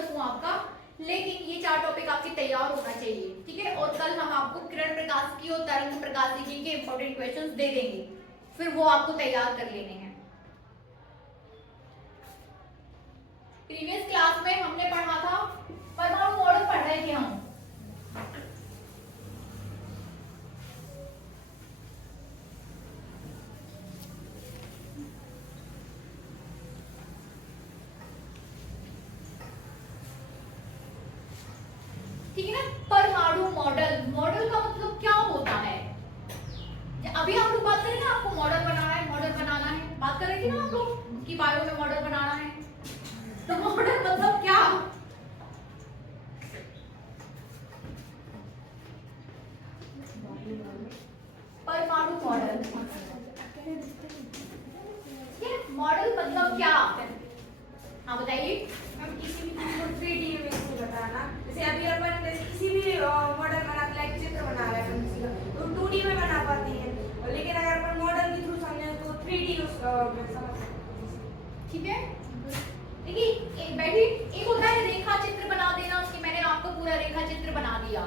सकूं आपका, लेकिन ये 4 टॉपिक आपके तैयार होना चाहिए, ठीक है। और कल हम आपको किरण प्रकाशिकी और तरंग प्रकाशिकी के इंपॉर्टेंट क्वेश्चंस दे देंगे, फिर वो आपको तैयार कर लेने हैं। प्रीवियस क्लास में हमने पढ़ा था, परमाणु मॉडल पढ़ रहे थे हम। ठीक है ना, परमाणु मॉडल, मॉडल का मतलब क्या होता है? अभी हम लोग बात करेंगे, आपको मॉडल बनाना है, मॉडल बनाना है, बात करेंगे ना आप लोग कि बायो में मॉडल बनाना है, तो मॉडल मतलब क्या? परमाणु मॉडल, मॉडल मतलब क्या? हाँ बताइए। हम किसी भी चीज को 3D में इसको बताना, जैसे अभी अपन जैसे किसी भी मॉडल बनाते, लाइक चित्र बना रहे हैं अपन किसी का, तो 2D में बना पाते हैं, लेकिन अगर अपन मॉडल के थ्रू समझें तो 3D उसका समझ सकते हैं। ठीक है, देखिए बैठी, एक होता है रेखा चित्र बना देना, कि मैंने आपको पूरा रेखा चित्र बना दिया,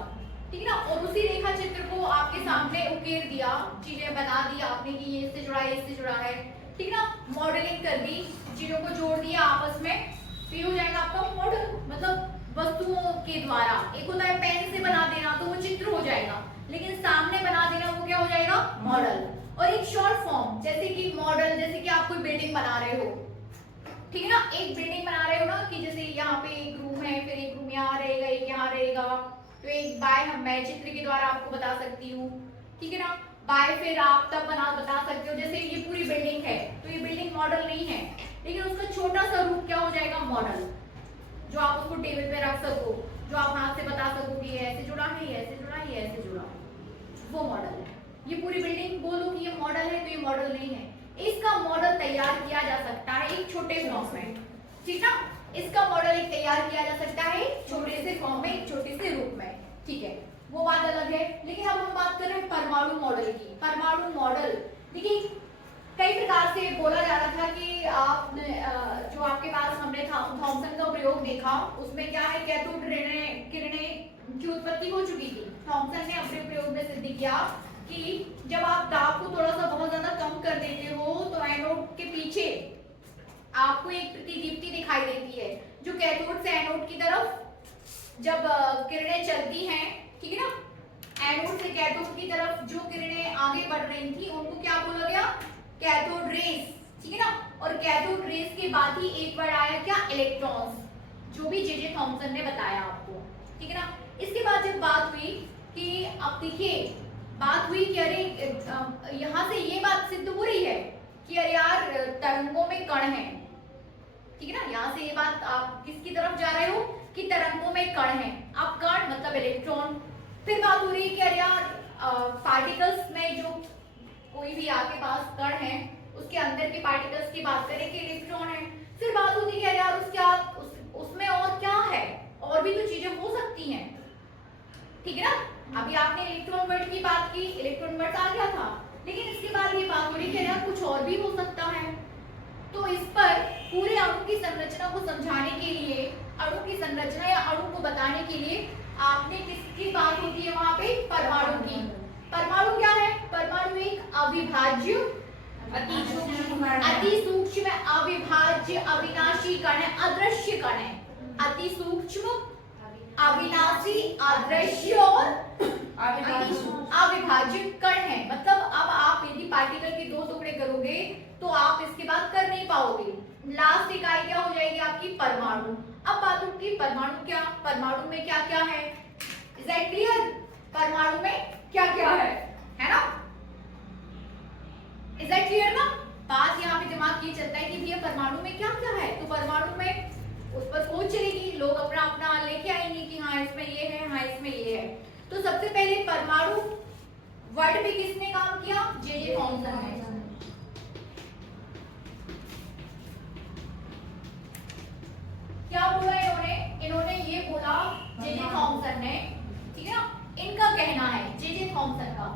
ठीक है ना, और उसी रेखा चित्र को आपके सामने उकेर दिया, चीजें बना दी आपने कि ये इससे जुड़ा है, इससे जुड़ा है, ठीक है ना, मॉडलिंग कर दी, चीजों को जोड़ दिया आपस में, तो ये हो जाएगा आपका मॉडल, मतलब वस्तुओं के द्वारा। एक होता है पेन से बना देना, तो वो चित्र हो जाएगा, लेकिन सामने बना देना वो क्या हो जाएगा? मॉडल। और एक शॉर्ट फॉर्म, जैसे कि मॉडल, जैसे कि आप कोई बिल्डिंग बना रहे हो, ठीक है ना, एक बिल्डिंग बना रहे हो ना, कि जैसे यहाँ पे एक रूम है, फिर एक रूम यहाँ रहेगा, एक यहाँ रहेगा, तो एक बाय मैं चित्र के द्वारा आपको बता सकती हूँ, ठीक है ना, बाय फिर आप तब बता सकते हो, जैसे ये पूरी बिल्डिंग है, तो ये बिल्डिंग मॉडल नहीं है, लेकिन उसका छोटा सा रूप क्या हो जाएगा? मॉडल, जो आप उसको टेबल पे रख सको, जो आप हाथ से बता सको कि ये ऐसे जुड़ा है, ये ऐसे जुड़ा है, ये ऐसे जुड़ा है, वो मॉडल है। ये पूरी बिल्डिंग बोलो कि ये मॉडल है, तो ये मॉडल नहीं है। इसका मॉडल तैयार किया जा सकता है एक छोटे फॉर्म में, ठीक ना, इसका मॉडल एक तैयार किया जा सकता है छोटे से फॉर्म में, एक छोटे से रूप में, ठीक है, वो बात अलग है। लेकिन अब हम बात कर रहे हैं परमाणु मॉडल की। परमाणु मॉडल देखिए कई प्रकार से बोला जा रहा था कि आपने जो आपके पास हमने थॉमसन का प्रयोग देखा, उसमें क्या है, कैथोड किरणें की उत्पत्ति हो चुकी थी। थॉमसन ने अपने प्रयोग में सिद्ध किया कि जब आप दाब को थोड़ा सा बहुत ज्यादा कम कर देते हो, तो एनोड के पीछे आपको एक प्रतिदीप्ति दिखाई देती है, जो कैथोड से एनोड की तरफ जब किरणें चलती हैं, ठीक है ना, एनोड से कैथोड की तरफ जो किरणें आगे बढ़ रही थी, उनको क्या बोला गया? कैथोड रेस, ठीक है ना। और कैथोड रेस के बाद ही एक वर्ड आया क्या? इलेक्ट्रॉन्स, जो भी जे थॉमसन ने बताया आपको, ठीक है ना। इसके बाद जब बात हुई कि अब देखिए बात हुई कि अरे यहाँ से ये बात सिद्ध हो रही है कि अरे यार तरंगों में कण है, ठीक है ना, यहाँ से ये बात आप किसकी तरफ जा रहे हो कि तरंगों में कण है। अब कण मतलब इलेक्ट्रॉन। फिर बात हो रही है कि अरे यार पार्टिकल्स में जो कोई भी आपके पास कण है, उसके अंदर के पार्टिकल्स की बात करें कि इलेक्ट्रॉन है। फिर बात होती है कि अरे यार उसमें और क्या है, और भी तो चीजें हो सकती हैं, ठीक है ना। अभी आपने इलेक्ट्रॉन वर्ड की बात की, इलेक्ट्रॉन वर्ड आ गया था, लेकिन इसके बाद ये बात हो रही है कि कुछ और भी हो सकता है। तो इस पर पूरे अणु की संरचना को समझाने के लिए, अणु की संरचना या अणु को बताने के लिए आपने किसकी बात होती है वहां पे? परमाणु की। परमाणु क्या है? परमाणु एक अविभाज्य, अति सूक्ष्म, अविभाज्य, अविनाशी कण है, अदृश्य कण है। अति सूक्ष्म, अविनाशी, अदृश्य और अविभाज्य कण है। मतलब अब आप यदि पार्टिकल के दो टुकड़े करोगे तो आप इसके बाद कर नहीं पाओगे। लास्ट इकाई क्या हो जाएगी आपकी? परमाणु। अब बात होगी परमाणु क्या, परमाणु में क्या क्या है? Is that clear? परमाणु में क्या क्या है ना? इज दैट क्लियर ना? बात यहाँ पे दिमाग ये चलता है कि भैया परमाणु में क्या क्या है, तो परमाणु में उस पर खोज चलेगी, लोग अपना अपना लेके आएंगे कि हाँ इसमें ये है, हाँ इसमें ये है। तो सबसे पहले परमाणु वर्ड पे किसने काम किया? जे थॉमसन ने। क्या बोला इन्होंने? इन्होंने ये बोला जे थॉमसन ने, ठीक है ना। इनका कहना है जे थॉमसन का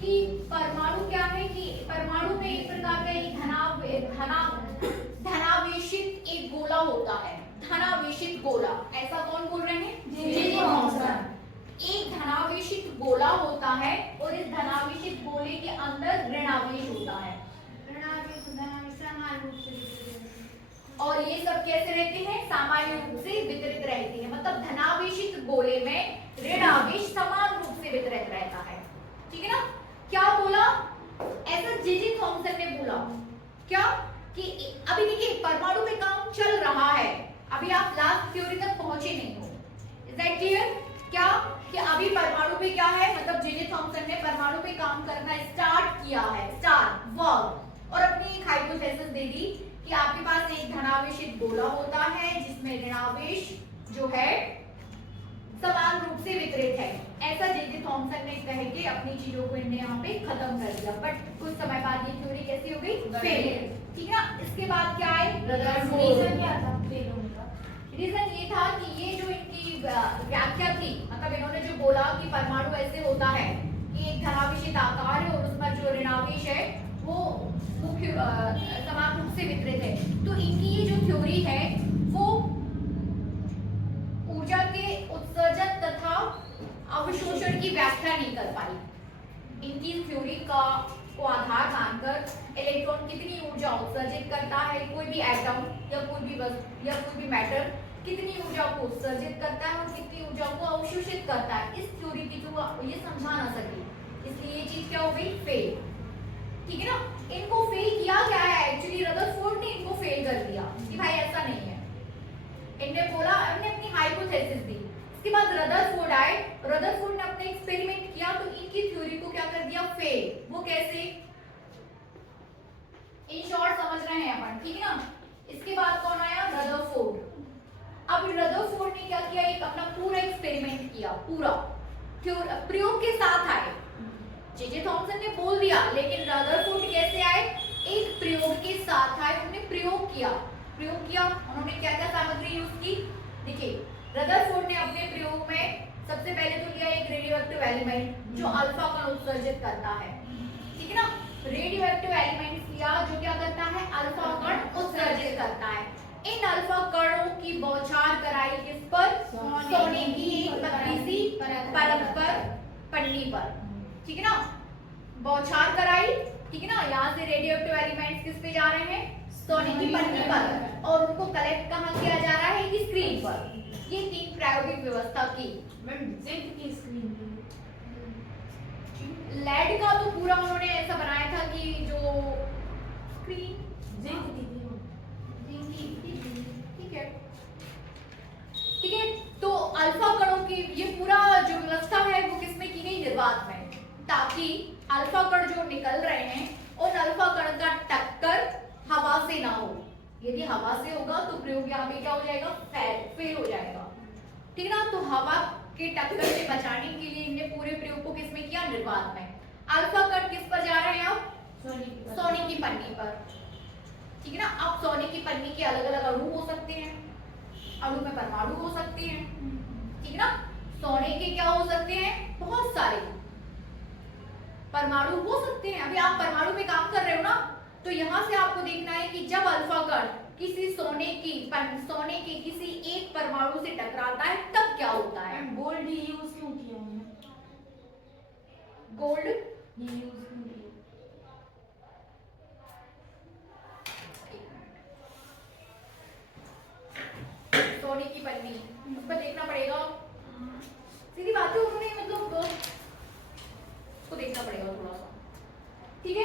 कि परमाणु क्या है कि परमाणु में एक प्रकार का एक धनावेशित एक गोला होता है, धनावेशित गोला, ऐसा कौन बोल रहे हैं? जे.जे. थॉमसन। एक धनावेशित गोला होता है और इस धनावेशित गोले के अंदर ऋणावेश होता है और ये सब कैसे रहते हैं? सामान्य रूप से वितरित रहते हैं। मतलब धनावेशित गोले में ऋणावेश समान रूप से वितरित रहता है। ठीक है ना? क्या बोला? ऐसा जे.जे. थॉमसन ने बोला क्या कि अभी देखिए परमाणु पे काम चल रहा है, अभी आप लास्ट थ्योरी तक पहुंचे नहीं हो। Is that clear? क्या कि अभी परमाणु पे क्या है, मतलब जे.जे. थॉमसन ने परमाणु पे काम करना स्टार्ट किया है, स्टार्ट वर्क, और अपनी एक हाइपोथेसिस दे दी कि आपके पास एक धनावेशित गोला होता है जिसमें ऋणावेश जो है समान रूप से वितरित है। ऐसा जे.जे. थॉमसन ने कह के अपनी चीजों को इन्हें यहाँ पे खत्म कर दिया। बट कुछ समय बाद ये थ्योरी कैसी हो गई? फेल। ठीक है ना? इसके बाद क्या है? रीजन क्या था फेल होने का? रीजन ये था कि ये जो इनकी व्याख्या थी, मतलब इन्होंने जो बोला कि परमाणु ऐसे होता है कि एक धनावेशित आकार है और उसमें जो ऋणावेश है वो मुख्य समान रूप से वितरित है, तो इनकी ये जो थ्योरी है वो ऊर्जा के उत्सर्जन तथा अवशोषण की व्याख्या नहीं कर पाई। इनकी थ्योरी को आधार मानकर इलेक्ट्रॉन कितनी ऊर्जा उत्सर्जित करता है, कोई भी एटम या कोई भी वस्तु या कोई भी मैटर कितनी ऊर्जा को उत्सर्जित करता है और कितनी ऊर्जा को अवशोषित करता है, इस थ्योरी की जो ये समझा ना सके, इसलिए ये चीज क्या हो गई? फेल। ठीक है ना? इनको फेल किया क्या है? एक्चुअली रदरफोर्ड ने इनको फेल कर दिया कि भाई ऐसा नहीं है। इनने बोला, इन्होंने अपनी हाइपोथेसिस दी। इसके बाद रदरफोर्ड आए, रदरफोर्ड ने अपने एक्सपेरिमेंट किया तो इनकी थ्योरी को क्या कर दिया? फेल। वो कैसे? इन शॉर्ट समझ रहे हैं अपन, ठीक है ना? इसके बाद कौन आया? रदरफोर्ड। अब रदरफोर्ड ने क्या किया? एक अपना पूरा एक्सपेरिमेंट किया, पूरा प्रयोग के साथ आए। जे.जे. थॉमसन ने बोल दिया, लेकिन रदरफोर्ड कैसे आए? एक प्रयोग के साथ आए, उन्होंने प्रयोग किया। उन्होंने क्या क्या सामग्री यूज की? देखिए, रदरफोर्ड ने अपने प्रयोग में सबसे पहले तो लिया एक रेडियोएक्टिव एलिमेंट जो अल्फा कण उत्सर्जित करता है। ठीक है ना? रेडियोएक्टिव एलिमेंट लिया जो क्या करता है? अल्फा कण उत्सर्जित करता है। इन अल्फा कणों की बौछार कराई किस पर? सोने की एक पतली सी परत पर, पन्नी पर। ठीक है ना? बौछार कराई। ठीक है ना? यहाँ से रेडियोएक्टिव एलिमेंट्स किस पे जा रहे हैं? सोने की पन्नी पर, और उनको कलेक्ट कहाँ किया जा रहा है? कि स्क्रीन पर। ये तीन प्रायोगिक व्यवस्था की। मैम जिंक की स्क्रीन लेड का तो पूरा उन्होंने ऐसा बनाया था कि जो स्क्रीन जिंक थी। ठीक है, तो अल्फा कणों की ये पूरा जो व्यवस्था है वो किसमें की गई? निर्वात में, ताकि अल्फा कण जो निकल रहे हैं उन अल्फा कण का टक्कर हवा से ना हो। यदि हवा से होगा तो प्रयोग यहाँ पे क्या हो जाएगा? फेल हो जाएगा। ठीक है ना? तो हवा के टक्कर से बचाने के लिए इन्होंने पूरे प्रयोग को किसमें किया? निर्वात में। अल्फा कण किस पर जा रहे हैं? अब सोने की पन्नी पर। ठीक है ना? अब सोने की पन्नी के अलग अलग अणु हो सकते हैं, अणु में परमाणु हो सकते हैं। ठीक है ना? सोने के क्या हो सकते हैं? बहुत सारे परमाणु हो सकते हैं। अभी आप परमाणु पे काम कर रहे हो ना, तो यहाँ से आपको देखना है कि जब अल्फा कण किसी सोने के किसी एक परमाणु से टकराता है तब क्या होता है? गोल्ड ही यूज क्यों किया हमने? गोल्ड ही यूज क्यों किया? सोने की पन्नी उस पर देखना पड़ेगा। सीधी बात है, उन्होंने मतलब उसको देखना पड़ेगा थोड़ा सा। ठीक है,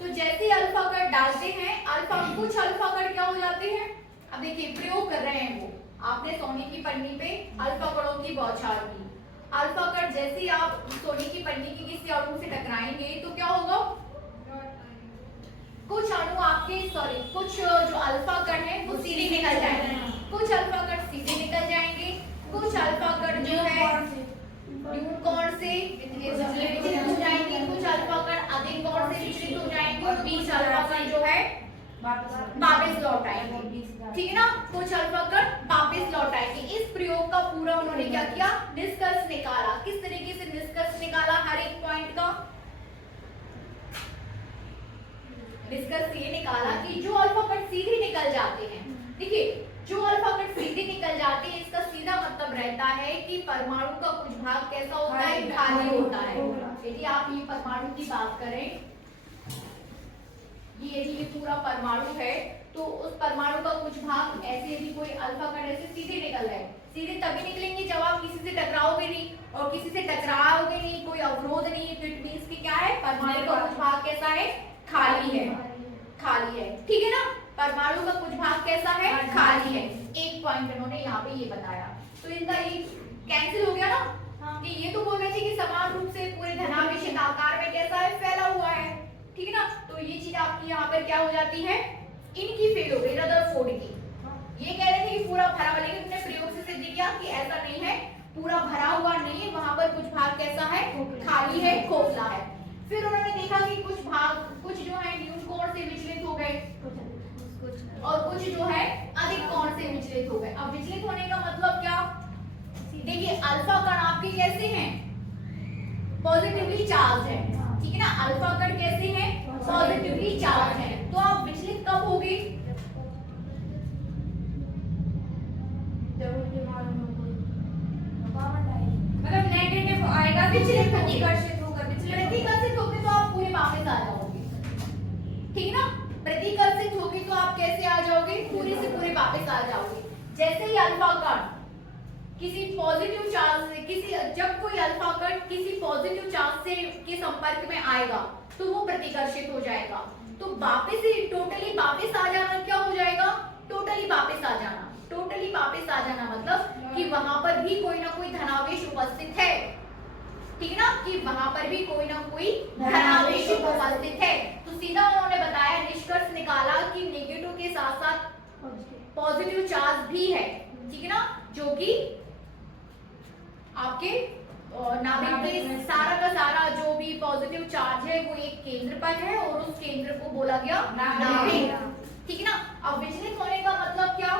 तो जैसे अल्फा कण डालते हैं, कुछ अल्फा कण क्या हो जाते हैं? अब देखिए प्रयोग कर रहे हैं वो, आपने सोने की पन्नी पे अल्फा कणों की बौछार की। अल्फा कण जैसे ही आप सोने की पन्नी की किसी अणु से टकराएंगे तो क्या होगा? कुछ अणु आपके कुछ जो अल्फा कण है वो सीधे निकल जाएंगे, कुछ अल्फा कण सीधे निकल जाएंगे, कुछ अल्फा कण जो है न्यून कोण से विचलित हो जाएंगे, कुछ अल्फा कण अधिक कोण से विचलित हो जाएंगे और 20 अल्फा कण जो है वापस लौट आएंगे। ठीक है ना? कुछ अल्फा कण वापस लौट आएंगे। इस प्रयोग का पूरा उन्होंने क्या किया? निष्कर्ष निकाला। किस तरीके से निष्कर्ष निकाला? हर एक पॉइंट का निष्कर्ष ये निकाला कि जो अल्फा कण सीधे निकल जाते हैं, देखिए जो अल्फा कण सीधे निकल जाते हैं सीधा मतलब रहता है कि परमाणु का कुछ भाग कैसा होता है, खाली खाली होता है। होगा। यदि आप ये परमाणु की बात करें, यदि ये पूरा परमाणु है तो उस परमाणु का कुछ भाग ऐसे, यदि कोई अल्फा कण ऐसे सीधे निकल रहा है, सीधे तभी निकलेंगे जब आप किसी से टकराओगे नहीं, और किसी से टकराओगे नहीं, कोई अवरोध नहीं है, तो इट मींस कि क्या है, परमाणु का कुछ भाग कैसा है, खाली है, खाली है, ठीक है ना। परमाणु का कुछ भाग कैसा है, खाली है। एक पॉइंट इन्होंने यहाँ पे ये बताया, तो इनका ये कैंसिल हो गया ना, कि ये तो बोल रहे थे कि समान रूप से पूरे धनावेशित आकार में कैसा है, फैला हुआ है, ठीक है ना। तो ये चीज आपकी यहाँ पर क्या हो जाती है, इनकी फेल हो गई, रदरफोर्ड की। ये कह रहे थे कि पूरा भरा हुआ, लेकिन अपने प्रयोग से सिद्ध किया कि ऐसा नहीं है, पूरा भरा हुआ नहीं है, वहां पर कुछ भाग कैसा है, खाली है, खोखला है। फिर उन्होंने देखा कि कुछ भाग, कुछ जो है न्यून कोण से विचलित हो गए, और कुछ जो है अधिक कोण से विचलित हो गए। अब विचलित होने का मतलब क्या, देखिए अल्फा कण आपके कैसे हैं, पॉजिटिवली चार्ज है, ठीक है ना। अल्फा कण कैसे हैं, पॉजिटिवली चार्ज है, तो आप विचलित कब होगी, मतलब नेगेटिव आएगा, विचलित प्रतिकर्षित होकर, प्रतिकर्षित होगे तो आप पूरे वापस आ जाओगे, ठीक है ना। प्रतिकर्षित होगे तो आप कैसे आ जाओगे, पूरे से पूरे वापस आ जाओगे। जैसे ही अल्फा कण किसी पॉजिटिव चार्ज से, जब कोई अल्फा कण किसी पॉजिटिव चार्ज से के संपर्क में आएगा तो वो प्रतिकर्षित हो जाएगा, तो वापस ही टोटली वापस आ जाना क्या हो जाएगा, टोटली वापस आ जाना। टोटली वापस आ जाना मतलब कि वहां पर भी कोई ना कोई धनावेश उपस्थित है, ठीक है ना, कि वहां पर भी कोई ना कोई धनावेश उपस्थित है। तो सीधा उन्होंने बताया, निष्कर्ष निकाला कि नेगेटिव के साथ साथ पॉजिटिव चार्ज भी है, ठीक है ना, जो कि आपके नाभिक के सारा का सारा जो भी पॉजिटिव चार्ज है वो एक केंद्र पर है, और उस केंद्र को बोला गया नाभिक, ठीक है ना। अब विचलित होने का मतलब क्या,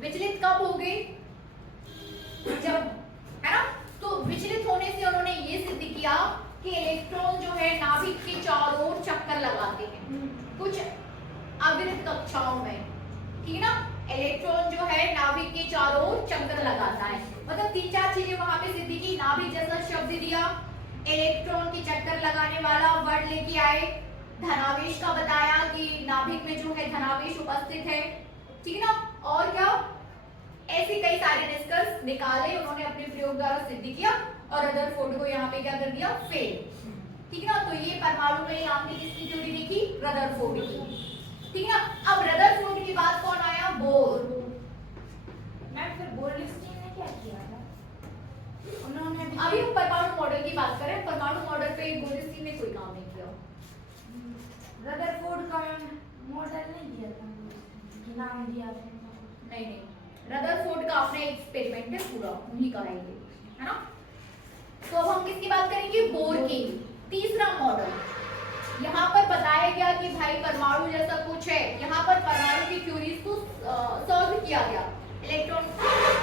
विचलित कब हो गए, जब, है ना। तो विचलित होने से उन्होंने ये सिद्ध किया कि इलेक्ट्रॉन जो है नाभिक के चारों ओर चक्कर लगाते हैं कुछ अविरत कक्षाओं में, ठीक है ना। इलेक्ट्रॉन जो है नाभिक के चारों ओर चक्कर लगाता है, मतलब 3-4 चीजें वहां पे सिद्ध की। नाभिक जैसा शब्द दिया, इलेक्ट्रॉन के चक्कर लगाने वाला वर्ड लेके आए, धनावेश का बताया कि नाभिक में जो है धनावेश उपस्थित है, ठीक है ना। और क्या, ऐसे कई सारे निष्कर्ष निकाले उन्होंने अपने प्रयोग द्वारा सिद्ध किया, और रदरफोर्ड को यहाँ पे क्या कर दिया, फेल, ठीक है ना। तो ये परमाणु में आपने किसकी थ्योरी देखी, रदरफोर्ड की, ठीक है ना। अब रदरफोर्ड के बाद कौन आया, बोर। मैं फिर बोर्नस्टीन ने क्या किया था, उन्होंने अभी हम परमाणु मॉडल की बात करें, परमाणु मॉडल पे गोल्डस्टीन ने कोई काम नहीं किया, रदरफोर्ड का मॉडल नहीं दिया था, नाम दिया था, नहीं, रदरफोर्ड का अपना एक्सपेरिमेंट है पूरा, उन्हीं का है ये, है ना। तो अब हम किसकी बात करेंगे, बोर की। तीसरा मॉडल, यहाँ पर बताया गया कि भाई परमाणु जैसा कुछ है, यहाँ पर परमाणु की थ्योरीज को सॉल्व किया गया, इलेक्ट्रॉन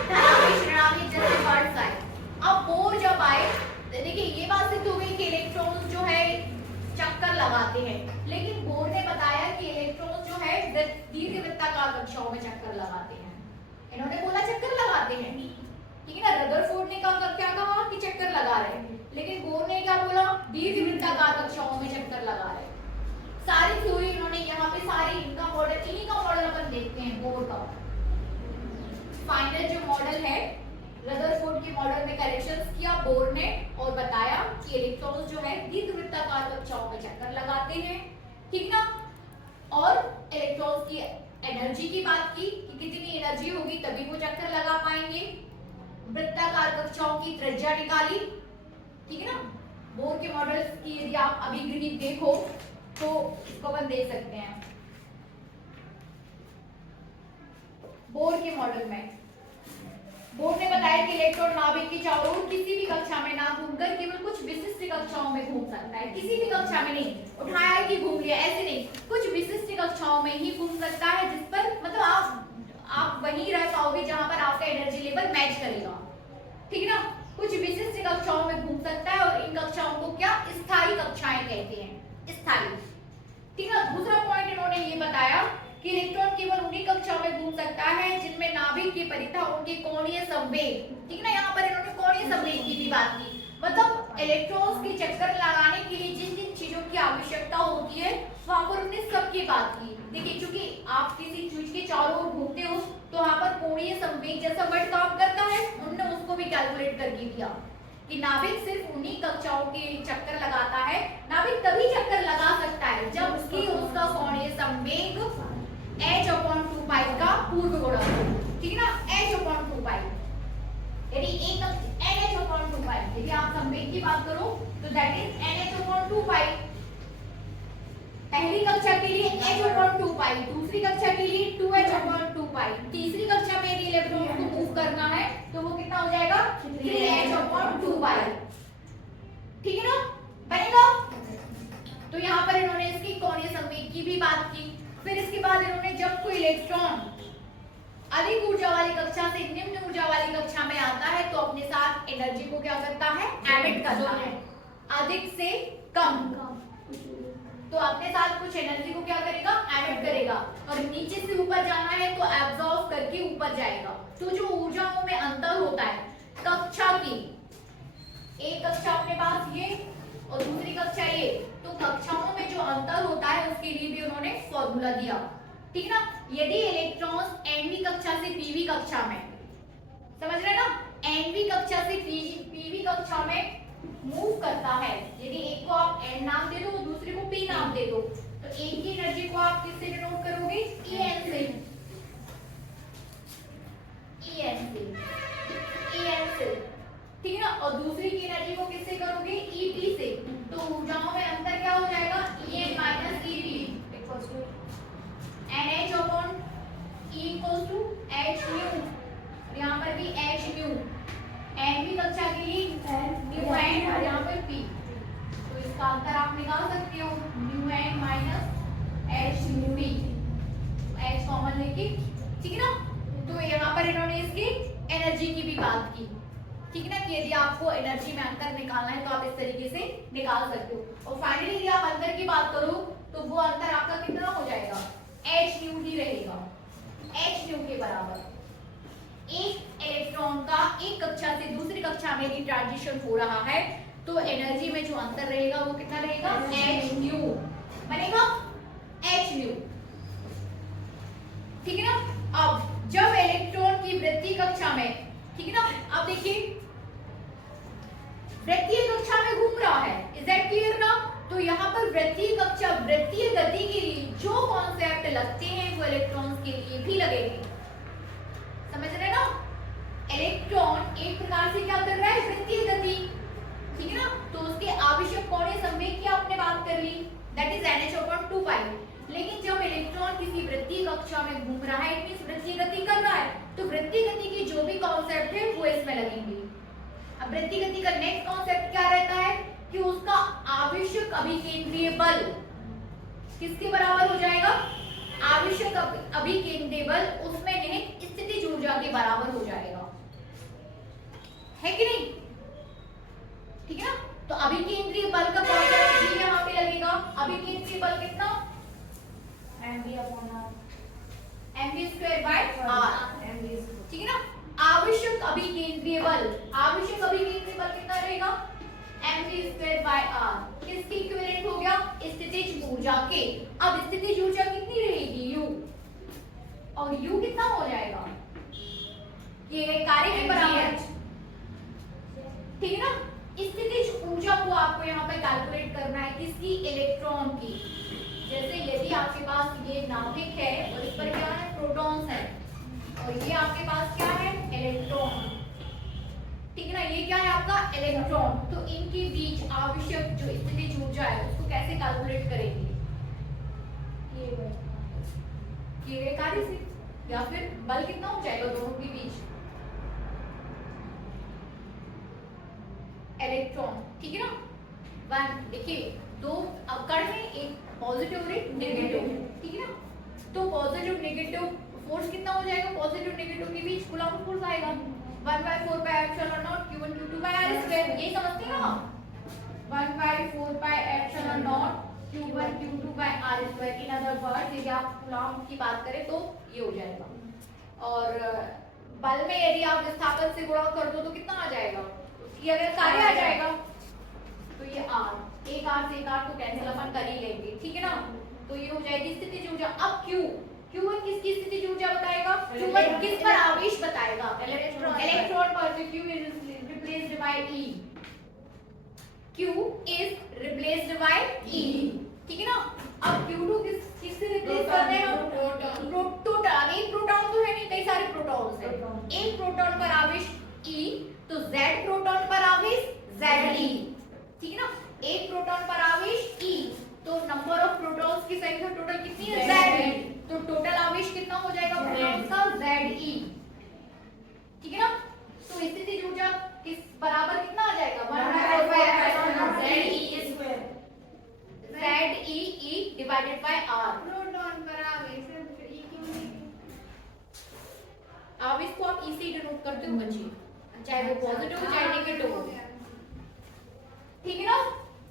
धनावेश ऋणावेश जैसे वर्ड्स आए। अब बोर जब आए, देखिए ये बात सिद्ध हो गई कि इलेक्ट्रॉन जो है चक्कर लगाते हैं, लेकिन बोर ने बताया कि इलेक्ट्रॉन जो है दीर्घ वृत्ताकार कक्षाओं में चक्कर लगाते हैं। इन्होंने बोला चक्कर लगाते हैं, ठीक है ना। रदरफोर्ड ने क्या कहा कि चक्कर लगा रहे हैं, लेकिन बोर ने क्या बोला, दीर्घ वृत्ताकार कक्षाओं में चक्कर लगा रहे हैं। सारी थ्योरी इन्होंने यहाँ पे सारी, इनका मॉडल, इन्हीं का मॉडल अपन देखते हैं बोर का। फाइनल जो मॉडल है, रदरफोर्ड के मॉडल में करेक्शंस किया बोर ने, और बताया कि इलेक्ट्रॉन्स जो है दीर्घ वृत्ताकार कक्षाओं में चक्कर लगाते हैं, ठीक ना। और इलेक्ट्रॉन्स की एनर्जी की बात की कि कितनी एनर्जी होगी तभी वो चक्कर लगा पाएंगे। वृत्ताकार कक्षाओं की त्रिज्या निकाली, ठीक है ना। बोर के मॉडल की यदि आप अभिगृहित देखो तो इसको अपन देख सकते हैं। बोर के मॉडल में बोर ने बताया कि इलेक्ट्रॉन नाभिक की चारों ओर किसी भी कक्षा में ना घूमकर केवल कुछ विशिष्ट कक्षाओं में घूम सकता है। किसी भी कक्षा में नहीं, उठाया कि घूम लिया, ऐसे नहीं, कुछ विशिष्ट कक्षाओं में ही घूम सकता है, जिस पर मतलब आप वहीं रह पाओगे जहां पर आपका एनर्जी लेवल मैच करेगा, ठीक है ना। कुछ विशिष्ट कक्षाओं में घूम सकता है, और इन कक्षाओं को क्या स्थायी कक्षाएं कहते हैं, स्थायी, ठीक है। दूसरा पॉइंट इन्होंने ये बताया कि इलेक्ट्रॉन केवल उन्हीं कक्षाओं में घूम सकता है जिनमें नाभिक नाभिक की परिधा उनके कोणीय संवेग, ठीक है ना, यहाँ पर इन्होंने कोणीय संवेग की भी बात की, मतलब इलेक्ट्रॉन्स के चक्कर लगाने के लिए जिन जिन चीजों की आवश्यकता होती है वहां पर उन्होंने सबकी बात की। देखिए क्योंकि आप किसी चीज के चारों ओर घूमते हो तो वहां पर कोणीय संवेग जैसा वर्ड काम करता है, उन्होंने उसको भी कैलकुलेट करके दिया कि नाभिक सिर्फ उन्हीं कक्षाओं के चक्कर लगाता है, नाभिक तभी चक्कर लगा सकता है जब उसका कोणीय संवेग h/2 का पूर्व गुणक हो, ठीक है ना, h/2। यदि एक NH/2, यदि आप संवेग की बात करो तो दैट इज NH/2। पहली कक्षा के लिए h/2, दूसरी कक्षा के लिए 2h/2, तीसरी कक्षा में यदि इलेक्ट्रॉन को मूव करना है तो वो कितना हो जाएगा 3h/2, ठीक है ना, बनेगा। तो यहाँ पर इन्होंने इसकी कोणीय संवेग की भी बात की। फिर इसके बाद इन्होंने जब कोई इलेक्ट्रॉन अधिक ऊर्जा वाली कक्षा से निम्न ऊर्जा वाली कक्षा में आता है तो अपने साथ एनर्जी को क्या करता है, एमिट करता है, अधिक से कम, तो अपने साथ कुछ एनर्जी को क्या करेगा, एमिट करेगा, और नीचे से ऊपर जाना है तो एब्जॉर्ब करके ऊपर जाएगा। तो जो ऊर्जाओं में अंतर होता है कक्षा की, एक कक्षा अपने पास ये और दूसरी कक्षा ये, तो कक्षाओं में जो अंतर होता है उसके लिए भी उन्होंने फॉर्मूला दिया, ठीक ना। यदि इलेक्ट्रॉन्स nवीं कक्षा से pवीं कक्षा में, समझ रहे ना, nवीं कक्षा से pवीं कक्षा में मूव करता है, यदि एक को आप n नाम दे दो दूसरे को p नाम दे दो, तो एक की एनर्जी को आप किससे डिनोट करोगे, En से, En से, ठीक है ना, और दूसरी की एनर्जी को किससे करोगे, Et से, तो ऊर्जाओं में अंतर क्या हो जाएगा, En minus Et equals to NH/E equals to h nu, और यहाँ पर भी h न्यू, nवीं कक्षा के लिए न्यू n और यहाँ पर p, तो इसका अंतर आप निकाल सकते हो, new n minus h new p, h common लेके, ठीक है ना। तो यहाँ पर इन्होंने इसकी एनर्जी की भी बात की, ठीक है ना, कि यदि आपको एनर्जी में अंतर निकालना है तो आप इस तरीके से निकाल सकते हो। और फाइनली यदि आप अंतर की बात करो तो वो अंतर आपका कितना हो जाएगा, h न्यू ही रहेगा, h न्यू के बराबर। एक इलेक्ट्रॉन का एक कक्षा से दूसरी कक्षा में यदि ट्रांजिशन हो रहा है तो एनर्जी में जो अंतर रहेगा वो कितना रहेगा, h न्यू बनेगा, h न्यू, ठीक है ना। अब जब इलेक्ट्रॉन की वृत्तीय कक्षा में, ठीक है ना, अब देखिए वृत्तीय कक्षा में घूम रहा है, इज दैट क्लियर ना। तो यहाँ पर वृत्तीय कक्षा, वृत्तीय गति के लिए जो कॉन्सेप्ट लगते हैं वो इलेक्ट्रॉन्स के लिए भी लगेंगे, समझ रहे ना। इलेक्ट्रॉन एक प्रकार से क्या कर रहा है, वृत्तीय गति, ठीक है ना, तो उसके आवश्यक कोणीय संवेग की आपने बात कर ली, दैट इज NH/2। लेकिन जब इलेक्ट्रॉन किसी वृत्तीय कक्षा में घूम रहा है, इस वृत्तीय गति कर रहा है, तो वृत्तीय गति के जो भी कॉन्सेप्ट है वो इसमें लगेंगे। अब वृत्तीय गति का नेक्स्ट कॉन्सेप्ट क्या रहता है कि उसका आवश्यक अभिकेंद्रीय बल किसके बराबर हो जाएगा, आवश्यक अभिकेंद्रीय बल उसमें निहित स्थितिज ऊर्जा के बराबर हो जाएगा, है कि नहीं, ठीक है ना। तो अभिकेंद्रीय बल का कॉन्सेप्ट भी यहाँ पे लगेगा। अभिकेंद्रीय बल कितना, mv/r, ठीक है ना। आवश्यक अभिकेंद्रीय बल, आवश्यक अभिकेंद्रीय बल कितना रहेगा, mv/r, किसके इक्विवेलेंट हो गया, स्थितिज ऊर्जा के। अब स्थितिज ऊर्जा कितनी रहेगी, u, और u कितना हो जाएगा, ये कार्य के बराबर, ठीक है ना। स्थितिज ऊर्जा को आपको यहाँ पे कैलकुलेट करना है, किसकी, इलेक्ट्रॉन की। जैसे यदि आपके पास ये नाभिक है और इस पर क्या है, प्रोटॉन्स है, और ये आपके पास क्या है, इलेक्ट्रॉन, ठीक है ना, ये क्या है आपका इलेक्ट्रॉन। तो इनके बीच आवश्यक जो स्थितिज ऊर्जा है उसको कैसे कैलकुलेट करेंगे, किए गए कार्य से, या फिर बल कितना हो जाएगा दोनों के बीच, इलेक्ट्रॉन, ठीक है ना। वन, देखिए दो कण है, एक पॉजिटिव और एक नेगेटिव, ठीक है ना। तो पॉजिटिव नेगेटिव फोर्स कितना हो जाएगा, पॉजिटिव नेगेटिव के बीच कूलम्ब फोर्स आएगा 1/4πε0 q1 q2/r², ये समझते हैं ना, 1/4πε0 q1 q2/r²। In other words यदि आप कूलम्ब की बात करें तो ये हो जाएगा। और बल में यदि आप विस्थापन से गुणा कर दो तो कितना आ जाएगा, उसकी अगर कार्य आ जाएगा तो ये r, एक r से एक r तो कैंसिल अपन कर ही लेंगे, ठीक है ना। तो ये हो जाएगी स्थितिज ऊर्जा। अब Q1 किसकी स्थितिज ऊर्जा बताएगा, Q1 किस पर आवेश बताएगा, इलेक्ट्रॉन पर। तो Q is replaced by E, Q is replaced by E, ठीक है ना। अब Q2 किससे रिप्लेस कर रहे हैं हम, प्रोटॉन। एक प्रोटॉन तो है नहीं, कई सारे प्रोटॉन्स हैं, एक प्रोटॉन पर आवेश E, तो Z प्रोटॉन पर आवेश Ze, ठीक है ना। एक प्रोटॉन पर आवेश E, तो नंबर ऑफ प्रोटॉन्स की संख्या टोटल कितनी है, Ze, तो टोटल आवेश कितना हो जाएगा प्रोटॉन्स का, Ze, ठीक है ना। तो स्थितिज ऊर्जा किस बराबर कितना आ जाएगा, 1/4 Ze divided by R। Proton पर आवेश फिर E क्यों नहीं, आवेश को आप E से डिनोट करते हो बच्चे, चाहे वो पॉजिटिव हो चाहे नेगेटिव हो, ठीक है ना।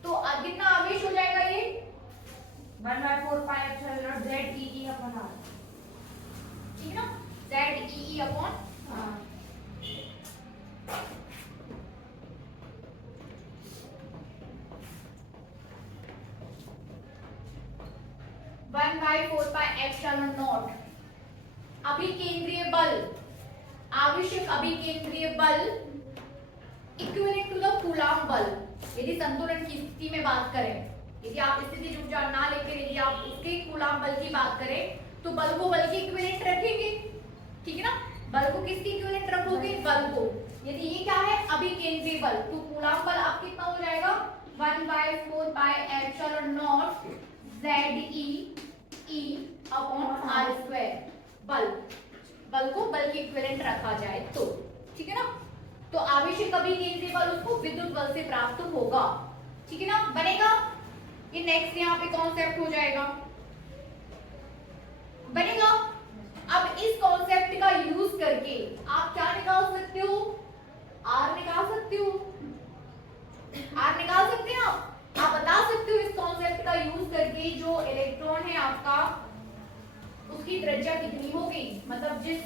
तो अब कितना आवेश हो जाएगा ये, 1/4 pi epsilon not ZEE upon R, ठीक है ना, ZEE अपॉन हां 1/4 पाई एप्सिलॉन नॉट। अभिकेंद्रीय बल, आवश्यक अभिकेंद्रीय बल इक्विवेलेंट टू द कूलॉम बल। यदि संतुलन की स्थिति में बात करें, यदि आप स्थितिज ऊर्जा ना लेकर यदि आप उसके कूलॉम बल की बात करें तो बल को बल के इक्विवेलेंट रखेंगे, ठीक है ना। बल को किसके इक्विवेलेंट रखोगे, बल को। यदि ये क्या है, अभिकेंद्रीय बल, तो कूलॉम बल आप कितना हो जाएगा, 1/4 pi epsilon not ZEE upon R²। बल को बल के इक्विवेलेंट रखा जाए तो, ठीक है ना। तो आवेशिक अभिकेंद्रीय बल उसको विद्युत बल से प्राप्त होगा, ठीक है ना, बनेगा। ये नेक्स्ट यहाँ पे कॉन्सेप्ट हो जाएगा, बनेगा। अब इस कॉन्सेप्ट का यूज करके आप क्या निकाल सकते हो, R निकाल सकते हो, R निकाल सकते हैं आप बता सकते हो इस कॉन्सेप्ट का यूज करके जो इलेक्ट्रॉन है आपका उसकी त्रिज्या कितनी होगी, मतलब जिस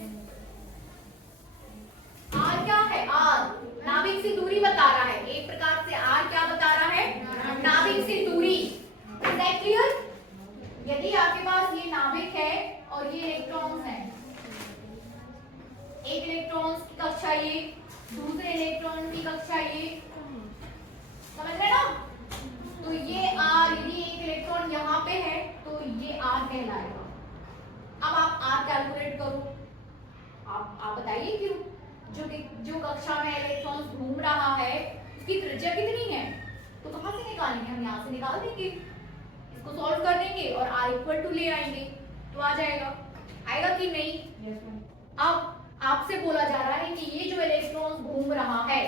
R क्या है, R नाभिक से दूरी बता रहा है, एक प्रकार से R क्या बता रहा है, नाभिक से दूरी। Is that clear. यदि आपके पास ये नाभिक है और ये इलेक्ट्रॉन्स हैं, एक इलेक्ट्रॉन्स की कक्षा ये, दूसरे इलेक्ट्रॉन की कक्षा ये, समझ रहे ना। तो ये R, यदि एक इलेक्ट्रॉन यहाँ पे है तो ये R कहलाएगा। अब आप R कैलकुलेट करो, आप बताइए क्यों, जो कक्षा में इलेक्ट्रॉन घूम रहा है उसकी त्रिज्या कितनी है, तो कहां से निकालेंगे, हम यहाँ से निकाल देंगे, इसको सॉल्व कर देंगे और R इक्वल टू ले आएंगे तो आ जाएगा, आएगा कि नहीं। Yes ma'am. अब आपसे बोला जा रहा है कि ये जो इलेक्ट्रॉन घूम रहा है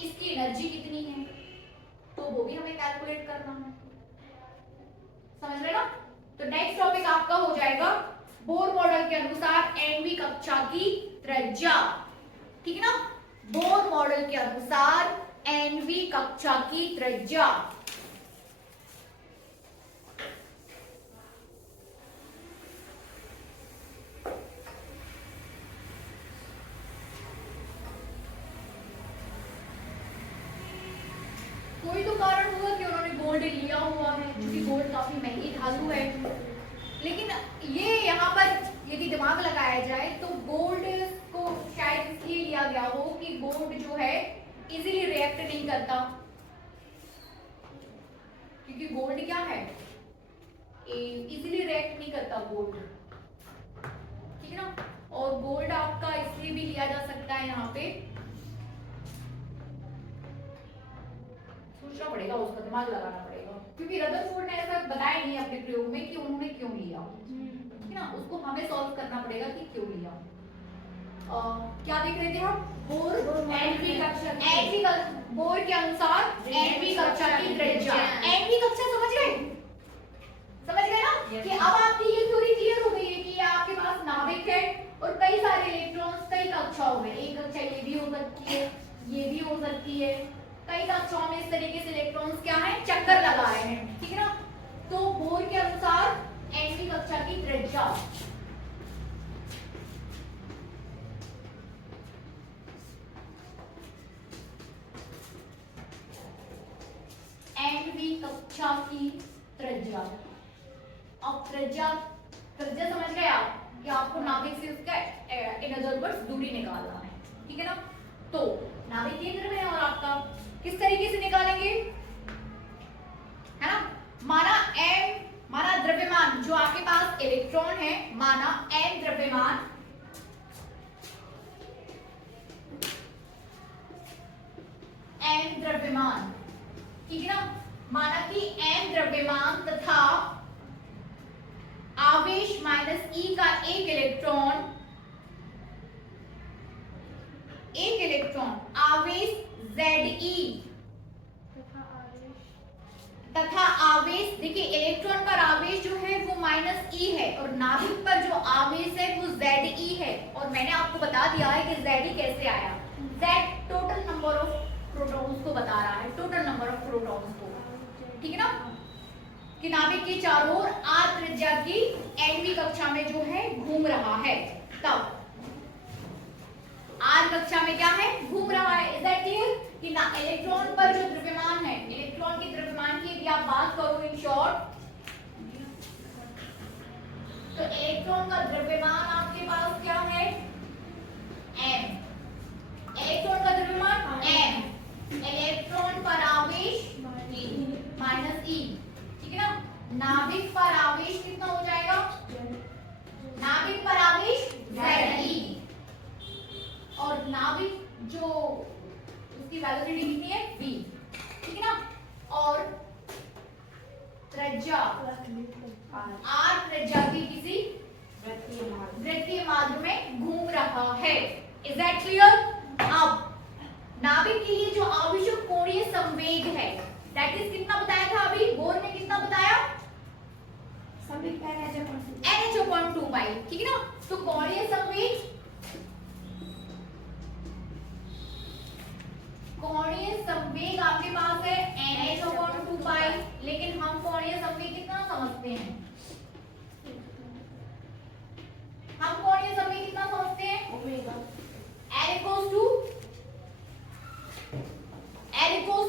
इसकी एनर्जी कितनी है, तो वो भी हमें कैलकुलेट करना है, समझ रहे ना। तो नेक्स्ट टॉपिक आपका हो जाएगा बोर मॉडल के अनुसार एनवी कक्षा की त्रिज्या, ठीक है ना। बोर मॉडल के अनुसार एनवी कक्षा की त्रिज्या। कोई तो कारण होगा कि उन्होंने गोल्ड लिया हुआ है, क्योंकि गोल्ड काफी महंगी धातु है। लेकिन ये यहाँ पर यदि दिमाग लगाया जाए तो गोल्ड को शायद इसलिए लिया गया हो कि गोल्ड जो है इजीली रिएक्ट नहीं करता, क्योंकि गोल्ड क्या है, इजीली रिएक्ट नहीं करता गोल्ड, ठीक है ना। और गोल्ड आपका इसलिए भी लिया जा सकता है, यहाँ पे सोचना पड़ेगा, उसका दिमाग लगाना पड़ेगा, क्योंकि रदरफोर्ड ने ऐसा बताया नहीं अपने प्रयोग में कि उन्होंने क्यों लिया, ठीक है ना। उसको हमें सॉल्व करना पड़ेगा कि क्यों लिया। क्या देख रहे थे हम, बोर एनवी कक्षा, बोर के अनुसार एनवी कक्षा की त्रिज्या। एनवी कक्षा समझ गए ना कि अब आपकी ये थ्योरी क्लियर हो गई है कि आपके पास नाभिक है और कई सारे इलेक्ट्रॉन्स कई कक्षाओं में, एक कक्षा ये भी हो सकती है, ये भी हो सकती है, कई कक्षाओं में इस तरीके से इलेक्ट्रॉन्स क्या है, चक्कर लगा रहे हैं, ठीक है ना। तो बोर के अनुसार एनवी कक्षा की त्रिज्या एमवी कक्षा की त्रिज्या। अब त्रिज्या त्रिज्या समझ गए आप कि आपको नाभिक से उसका इन अदर वर्ड्स दूरी निकालना है, ठीक है ना। तो नाभिक केंद्र में है और आपका किस तरीके से निकालेंगे, है ना। माना m, माना द्रव्यमान जो आपके पास इलेक्ट्रॉन है, माना m द्रव्यमान, m द्रव्यमान, ठीक है ना। माना कि m द्रव्यमान तथा आवेश माइनस e का एक इलेक्ट्रॉन आवेश Ze तथा आवेश, देखिए इलेक्ट्रॉन पर आवेश जो है वो माइनस e है और नाभिक पर जो आवेश है वो Ze है। और मैंने आपको बता दिया है कि Ze कैसे आया, Z total number of protons को बता रहा है, टोटल नंबर ऑफ प्रोटॉन्स को, ठीक है ना। कि नाभिक के चारों ओर r त्रिज्या की nवीं कक्षा में जो है घूम रहा है। तब r कक्षा में क्या है, घूम रहा है। इज दैट क्लियर कि ना इलेक्ट्रॉन पर जो द्रव्यमान है, इलेक्ट्रॉन के द्रव्यमान की यदि आप बात करो इन शॉर्ट, तो इलेक्ट्रॉन का द्रव्यमान आपके पास क्या है, m। इलेक्ट्रॉन का द्रव्यमान m, इलेक्ट्रॉन पर आवेश माइनस e, ठीक है ना। नाभिक पर आवेश कितना हो जाएगा, नाभिक पर आवेश Ze और नाभिक जो उसकी वेलोसिटी कितनी है v, ठीक है ना। और त्रिज्या r त्रिज्या की किसी वृत्तीय मार्ग में घूम रहा है। Is that clear. अब नाभिक के लिए जो आवश्यक कोणीय संवेग है, दैट इज कितना बताया था अभी, बोर ने कितना बताया, NH/2π, ठीक है ना। तो कोणीय संवेग, कोणीय संवेग आपके पास है NH/2π, लेकिन हम कोणीय संवेग कितना समझते हैं, हम कोणीय संवेग कितना समझते हैं, omega. L equals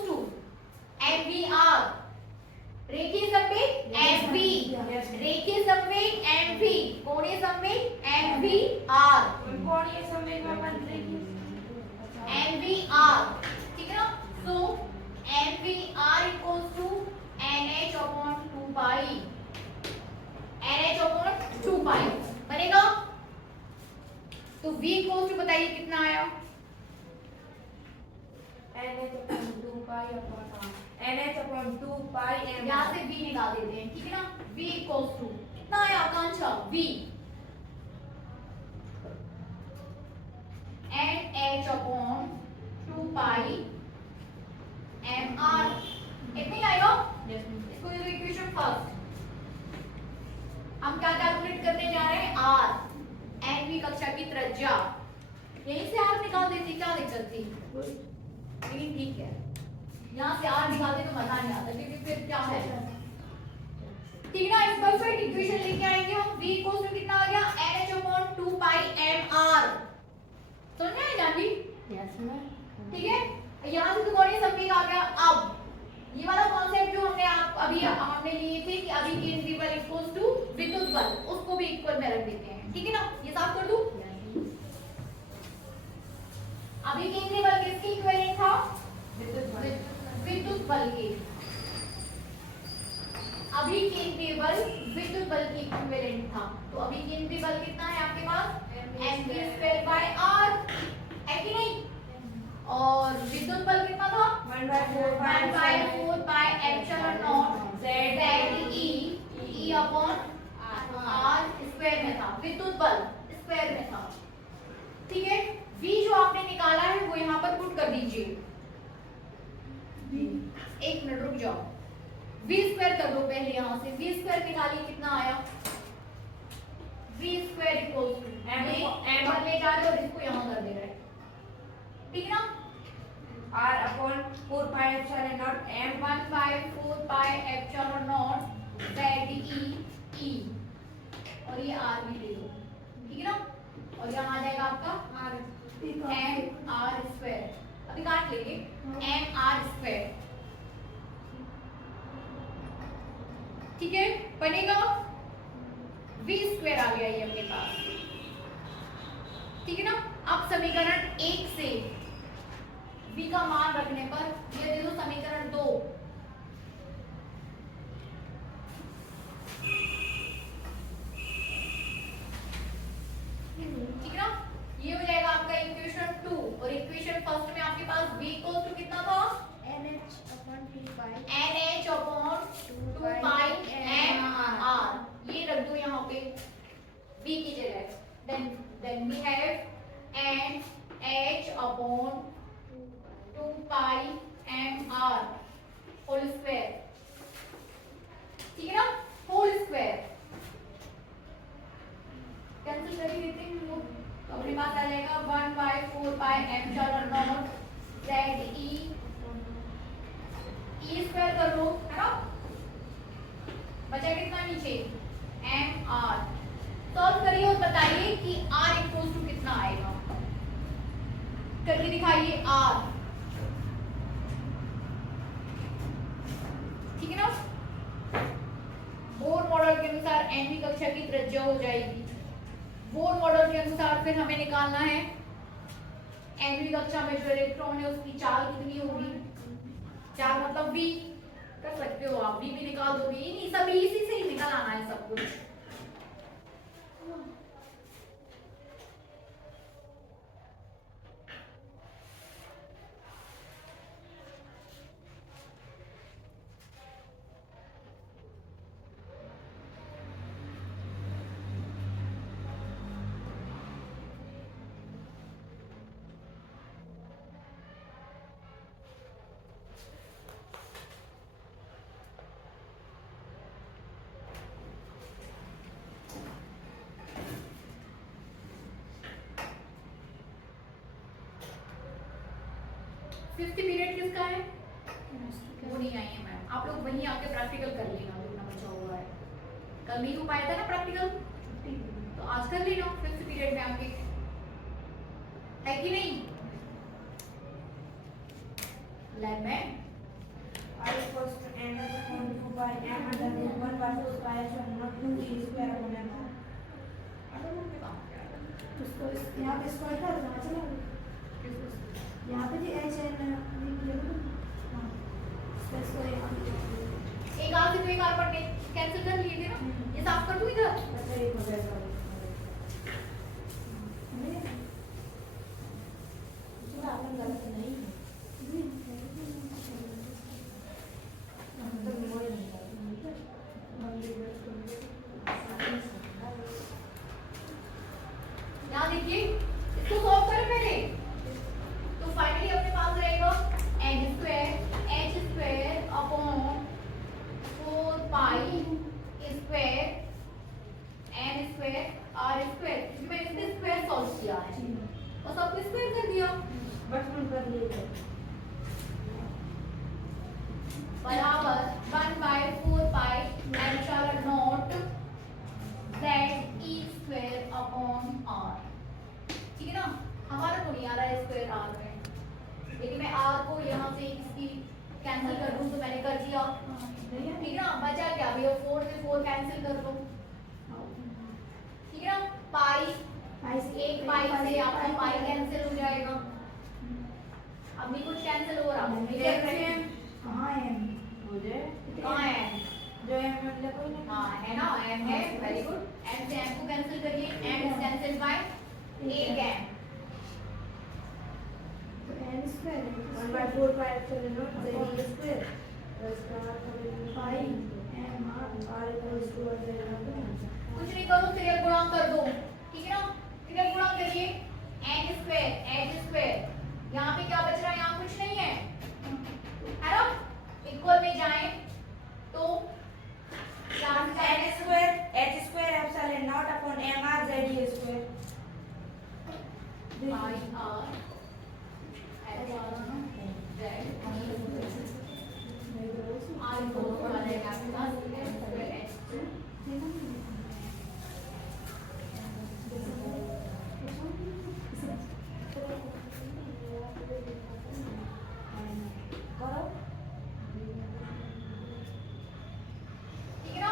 to mvr, रेखीय संवेग mv, रेखीय संवेग mv, कोणीय संवेग mvr, कोणीय संवेग में अपन mvr, ठीक है ना। सो mvr equals to NH/2π, NH/2π बनेगा। तो v equals to बताइए कितना आया, NH/2π m। यहाँ से v निकाल देते हैं, ठीक है ना। v equals to कितना आया आकांक्षा, v NH/2π mr, इतना ही आएगा। इसको दे दो इक्वेशन फर्स्ट। हम क्या कैलकुलेट करने जा रहे हैं, r, nवीं कक्षा की त्रिज्या, यहीं से r निकाल देती, क्या दिक्कत थी, लेकिन ठीक है यहाँ से r निकालते तो मजा नहीं आता, क्योंकि फिर क्या है, ठीक है ना। इस परफेक्ट इक्वेशन लेके आएंगे हम। v इक्वल्स टू कितना आ गया, NH/2π mr, समझ में आया जानवी, ठीक है। यहाँ से तो कोणीय संवेग आ गया। अब ये वाला कॉन्सेप्ट जो हमने लिए थे कि अभी केंद्रीय बल इक्वल्स टू विद्युत बल, उसको भी इक्वल में रख देते हैं, ठीक है ना। ये साफ कर दूं, अभी केंद्रीय बल किसके इक्विवेलेंट था, विद्युत बल के, अभी केंद्रीय बल विद्युत बल के इक्विवेलेंट था। तो अभी केंद्रीय बल कितना है आपके पास, mv²/r, है कि नहीं। और विद्युत बल कितना था, 1/4π ε0 Ze E/r² में था, विद्युत बल स्क्वायर में था, ठीक है। v जो आपने निकाला है वो यहाँ पर पुट कर दीजिए, एक मिनट रुक जाओ, v² कर दो पहले, यहाँ से v² निकालिए, कितना आया, v² इक्वल्स टू m ले जा रहे हो और इसको यहाँ कर दे रहे हैं, ठीक है ना। r/4π ε0 m 1/4π ε0 Ze E, और ये r भी ले लो, ठीक है ना। और यहाँ आ जाएगा आपका mr², अभी काट लेंगे, mr², ठीक है, बनेगा v स्क्वायर आ गया ये अपने पास। ठीक है ना। अब समीकरण 1 से v का मान रखने पर ये दे दो समीकरण 2। ठीक है ना। ये हो जाएगा आपका इक्वेशन 2 और इक्वेशन फर्स्ट में आपके पास v इक्वल टू कितना था, NH अपॉन 2 पाई mr। ये रख दो यहाँ पे v की जगह। then we have NH upon 2 pi mr whole square. ठीक है ना, होल स्क्वायर कैंसिल कर ही देते हैं लोग, तो अपने पास आ जाएगा 1/4 pi epsilon not ZE E square कर लो, है ना। बचा कितना नीचे mr। सॉल्व करिए और बताइए कि r इक्वल टू कितना आएगा, करके दिखाइए r। ठीक है ना। बोर मॉडल के अनुसार nवीं कक्षा की त्रिज्या हो जाएगी। बोर मॉडल के अनुसार फिर हमें निकालना है nवीं कक्षा में जो इलेक्ट्रॉन है उसकी चाल कितनी होगी। चाल मतलब v, कर सकते हो आप, v भी निकाल दोगे। नहीं, सभी इसी से ही निकल आना है सब कुछ। फिफ्थ पीरियड किसका है, वो नहीं आई है मैम। आप लोग वहीं आके प्रैक्टिकल कर लेना जितना बचा हुआ है। कल नहीं हो पाया था ना प्रैक्टिकल, तो आज कर लेना फिफ्थ पीरियड में आके, है कि नहीं। लैब में r equals to NH upon 2 by m under root 1/4 pi epsilon naught 2 e square upon m। उसको यहाँ पे स्क्वायर था तो चला यहाँ पे जी एच एन हाँ इसको यहाँ पे एक आर से तो एक आर पर कैंसिल कर लिए थे ना, ये साफ कर दूं इधर। अच्छा एक हो जाएगा आपने गलत नहीं यहाँ देखिए, इसको सॉल्व करें पहले, तो फाइनली अपने पास रहेगा n square h square upon 4 pi square n square r square, क्योंकि मैंने इससे स्क्वायर सॉल्व किया है और सबको स्क्वायर कर दिया, बचपन कर लिए बराबर 1/4 pi epsilon not ZE square upon r। ठीक है ना। हमारा तो नहीं आ रहा है स्क्वायर r में, लेकिन मैं r को यहाँ से इसकी कैंसिल कर दूं तो मैंने कर दिया। ठीक है ना। बचा क्या भैया, 4 से 4 कैंसिल कर दो। ठीक है ना। पाई, एक पाई से आपका पाई कैंसिल हो जाएगा। अब नहीं कुछ कैंसिल हो रहा, कहाँ है हो जाए कहाँ है, जो m मतलब कोई नहीं हाँ है ना, m है, वेरी गुड। m से m को कैंसिल करिए, m इज कैंसिल बाय एक m। तो n square 1/4 pi epsilon naught z square plus pi m r r equals to 1/4 कुछ नहीं करो, त्रिक गुणा कर दो। ठीक है ना। त्रिक गुणा करिए, n स्क्वायर h स्क्वायर, यहाँ पे क्या बच रहा है, यहाँ कुछ नहीं है ना। इक्वल में जाएं तो क्या बचता है, n square h square epsilon naught upon m r z e square पाई r एप्सिलॉन z r को आ जाएगा आपके पास स्क्वायर h। ठीक है ना।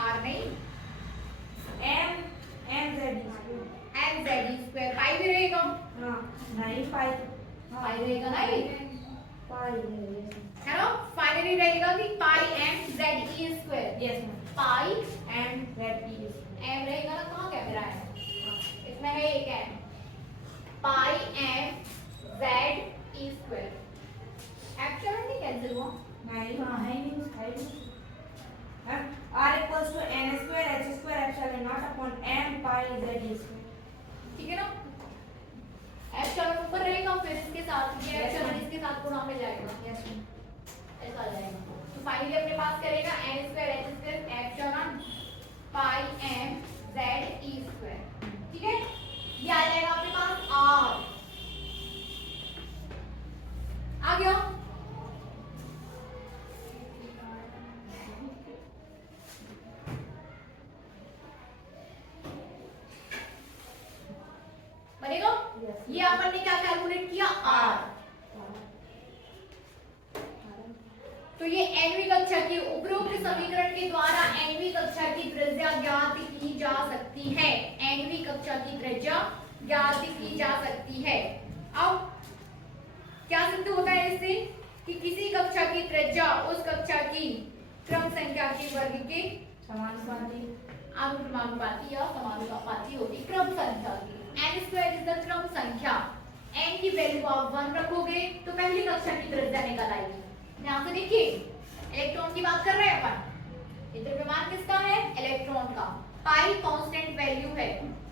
आर नहीं, एम जेड स्क्वायर, पाई भी रहेगा, हाँ नहीं पाई पाई रहेगा नहीं, पाई है ना। फाइनली रहेगा कि पाई M Z E square, yes पाई एम जेड ई एम रहेगा ना, कहाँ कैमरा है, इसमें है एक एम, पाई M Z E square, actually नहीं कैंसिल हुआ, नहीं हाँ है नहीं r equals to n square h square epsilon naught upon m pi z square, ठीक है ना। एप्सिलॉन ऊपर रहेगा, फिर इसके साथ ये एप्सिलॉन इसके साथ गुणा में जाएगा, यस ऐसा आ जाएगा। तो फाइनली अपने पास करेगा n square h square epsilon pi m z e square, ठीक है। ये आ जाएगा अपने पास r, आ गया। बनेगा। ये अपन ने क्या कैलकुलेट किया, r, तो ये nवीं कक्षा की उपरोक्त समीकरण के द्वारा nवीं कक्षा की त्रिज्या ज्ञात की जा सकती है, nवीं कक्षा की त्रिज्या ज्ञात की जा सकती है। अब क्या सिद्ध होता है इससे कि किसी कक्षा की त्रिज्या उस कक्षा की क्रम संख्या के वर्ग के समानुपाती अनुक्रमानुपाती या समानुपाती होगी क्रम संख्या की। n स्क्वायर इज द क्रम संख्या, n की वैल्यू आप 1 रखोगे तो पहली कक्षा की त्रिज्या निकल आएगी। यहाँ से देखिए इलेक्ट्रॉन की बात कर रहे हैं अपन, ये द्रव्यमान किसका है, इलेक्ट्रॉन का, पाई कांस्टेंट वैल्यू है,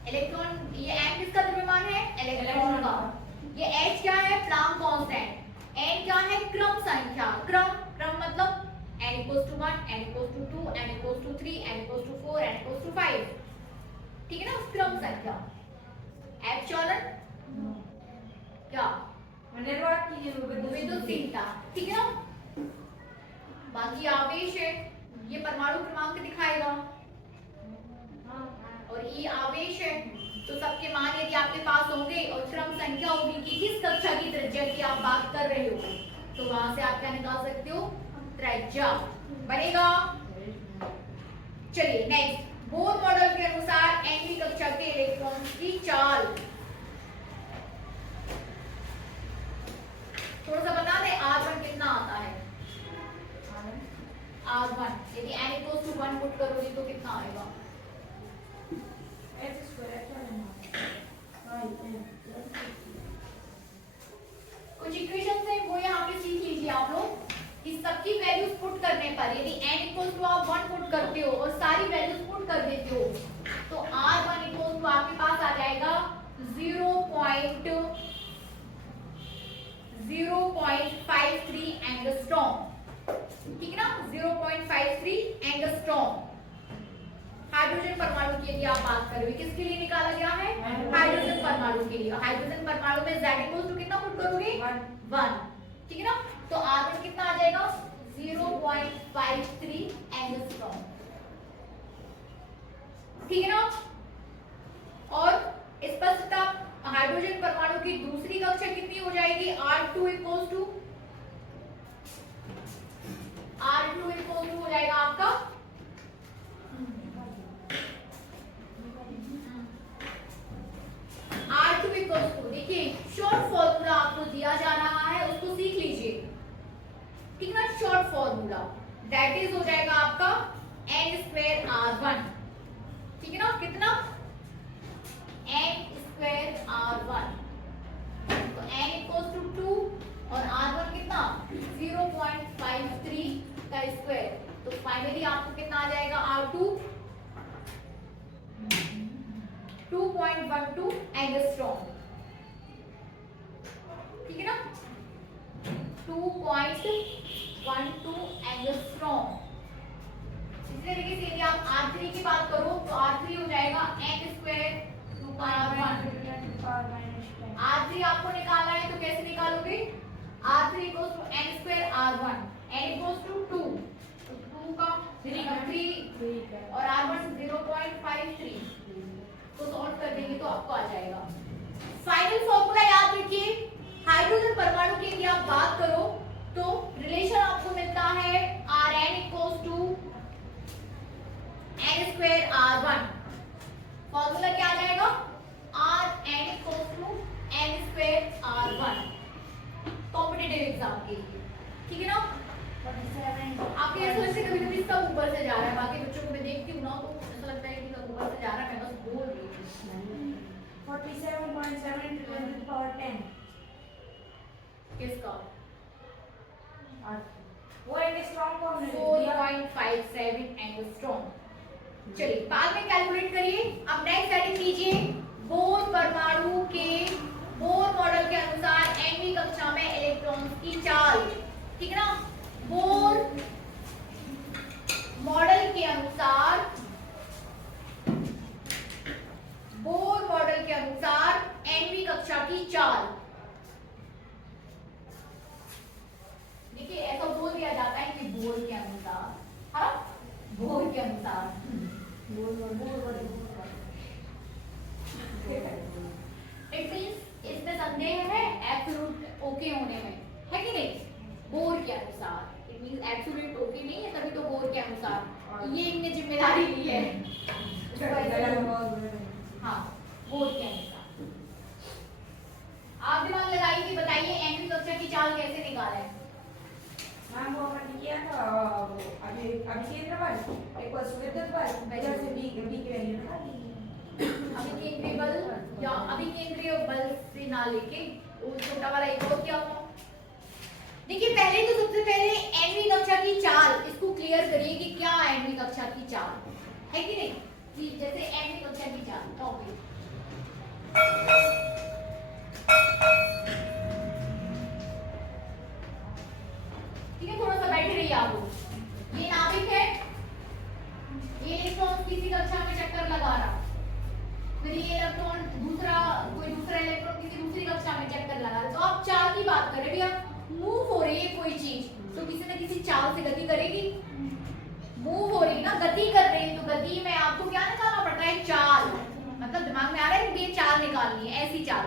इलेक्ट्रॉन, ये m किसका द्रव्यमान है, इलेक्ट्रॉन का, ये h क्या है, प्लांक कांस्टेंट, n क्या है, क्रम संख्या, क्रम क्रम मतलब n equals to 1, n equals to 2, n equals to 3, n equals to 4, n equals to 5, ठीक है ना, क्रम संख्या। एप्सिलॉन क्या निर्वात की विद्युतीयता, ठीक है ना। बाकी आवेश है, ये परमाणु क्रमांक दिखाएगा, और ये आवेश है, तो सबके मान यदि आपके पास होंगे और क्रम संख्या होगी कि किस कक्षा की त्रिज्या की आप बात कर रहे हो, तो वहां से आप क्या निकाल सकते हो, त्रिज्या बनेगा। चलिए नेक्स्ट, बोर मॉडल के अनुसार nवीं कक्षा के इलेक्ट्रॉन की चाल, थोड़ा सा बता दें R1 कितना आता है, R1 यदि n equals to 1 पुट करोगे तो कितना आएगा, h square epsilon कुछ इक्वेशंस है वो यहाँ पे सीख लीजिए आप लोग। इस सबकी वैल्यूज पुट करने पर यदि n इक्वल्स टू आप 1 पुट करते हो और सारी वैल्यूज पुट कर देते हो तो R1 इक्वल्स टू आपके पास आ जाएगा 0.53 एंगस्ट्रॉम, ठीक है ना, 0.53 एंगस्ट्रॉम। हाइड्रोजन परमाणु की यदि आप बात करोगे, किसके लिए निकाला गया है, हाइड्रोजन परमाणु के लिए। हाइड्रोजन परमाणु में Z इक्वल्स टू कितना पुट करोगे, 1, ठीक है ना, तो R1 कितना आ जाएगा 0.53 एंगस्ट्रॉम, ठीक है ना। और स्पष्टता हाइड्रोजन परमाणु की दूसरी कक्षा कितनी हो जाएगी, R2 इक्वल्स टू हो जाएगा आपका R2 इक्वल्स टू, देखिए शॉर्ट फॉर्मूला आपको दिया जा रहा है उसको सीख लीजिए, ठीक ना। शॉर्ट फॉर्मूला दैट इज हो जाएगा आपका n स्क्वायर R1, ठीक है ना, कितना n स्क्वायर R1, तो n इक्वल्स टू 2 और R1 कितना 0.53 का स्क्वायर, तो फाइनली आपको कितना आ जाएगा R2 2.12 एंगस्ट्रॉम, ठीक है ना, 2.12 एंगस्ट्रॉम। इसी तरीके से यदि आप R3 की बात करो तो R3 हो जाएगा n स्क्वायर R1, R3 आपको निकालना है तो कैसे निकालोगे, R3 equals to n square R1, n equals to 2, तो 2 का 3 और R1 0.53, तो सॉल्व कर देंगे तो आपको आ जाएगा। फाइनल फॉर्मूला याद रखिए, हाइड्रोजन परमाणु की यदि आप बात करो तो रिलेशन आपको मिलता है Rn इक्वल्स टू रहा है, बाकी बच्चों को मैं देखती हूँ ना तो ऐसा लगता है कि सब ऊपर से जा रहा है, मैं बस बोल रही हूँ। 47.7 into 10 to the power 10 किसका? वो एंगस्ट्रॉम को हमने लिख दिया 4.57 एंगस्ट्रॉम। चलिए बाद में कैलकुलेट करिए। अब नेक्स्ट सेटिंग लीजिए, बोर परमाणु के बोर मॉडल के अनुसार nवीं कक्षा में इलेक्ट्रॉन्स की चाल, ठीक है ना। बोर मॉडल के अनुसार, बोर मॉडल के अनुसार nवीं कक्षा की चाल। देखिए ऐसा बोल दिया जाता है कि बोर के अनुसार, हाँ बोर के अनुसार, इट मींस इसमें संदेह है एब्सोल्यूट ओके होने में, है कि नहीं। बोर के अनुसार इट मींस एब्सोल्यूट ओके नहीं है, तभी तो बोर के अनुसार ये इनने जिम्मेदारी ली है। हाँ बोर के अनुसार। आप दिमाग लगाइए, बताइए nवीं कक्षा की चाल कैसे निकालें। मैम वो अपन किया था अभी केंद्र पर एक बार विद्युत पर इधर से बी की वैल्यू निकाल दी। अभी केंद्रीय बल या अभी केंद्रीय बल से ना लेके वो छोटा वाला एक और क्या हुआ। देखिए पहले तो सबसे पहले nवीं कक्षा की चाल इसको क्लियर करिए कि क्या nवीं कक्षा की चाल है कि नहीं। कि जैसे nवीं कक्षा की चाल टॉपिक, ठीक है, थोड़ा सा बैठे रहिए आप लोग। ये नाभिक है, ये इलेक्ट्रॉन किसी कक्षा में चक्कर लगा रहा, फिर ये इलेक्ट्रॉन कोई दूसरा इलेक्ट्रॉन किसी दूसरी कक्षा में चक्कर लगा रहा। तो आप चाल की बात कर रहे हैं भैया, मूव हो रही है कोई चीज तो किसी न किसी चाल से गति करेगी। मूव हो रही ना, गति कर रही है, तो गति में आपको क्या निकालना पड़ता है, चाल। मतलब दिमाग में आ रहा है कि ये चाल निकालनी है, ऐसी चाल,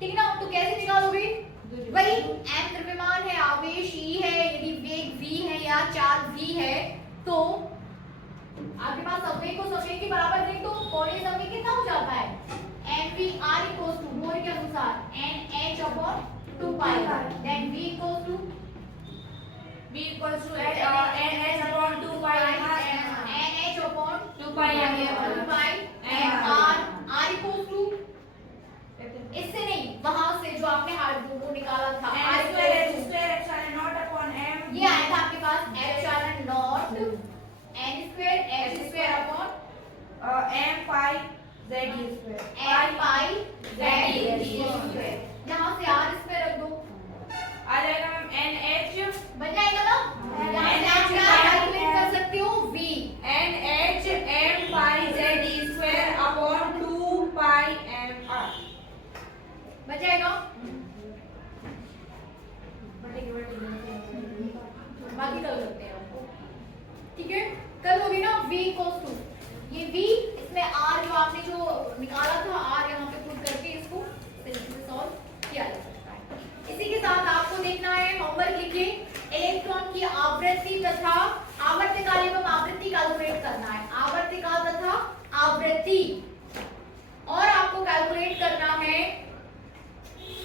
ठीक ना। तो कैसे निकालोगे, वही m द्रव्यमान है, आवेश e है, यदि वेग v है या चाल v है तो आपके पास संवेग को संवेग के बराबर देख तो कोणीय संवेग कितना हो जाता है, mvr इक्वल्स टू बोर के अनुसार nh upon 2 pi, then v equals to nh upon 2 pi nh upon 2 pi and r equals to, इससे नहीं वहां से जो आपने हार्ड वो निकाला था r square epsilon naught upon m, ये आया था आपके पास epsilon naught n square h square upon m pi z d square, n pi z d square. यहां से r स्क्वायर रख दो, आ जाएगा मैम nh बन जाएगा ना। यहां से आप क्या कैलकुलेट कर सकते हो, v nh m pi z d square upon 2 pi m r बन जाएगा। बाकी कर सकते हैं आपको, ठीक है। कर लोगे ना v इक्वल्स टू ये v, इसमें r जो आपने जो निकाला था r यहाँ पे पुट करके इसको सॉल्व किया जा सकता है। इसी के साथ आपको देखना है, होमवर्क लिखिए, इलेक्ट्रॉन की आवृत्ति तथा आवर्तकाल एवं आवृत्ति कैलकुलेट करना है, आवर्तकाल तथा आवृत्ति। और आपको कैलकुलेट करना है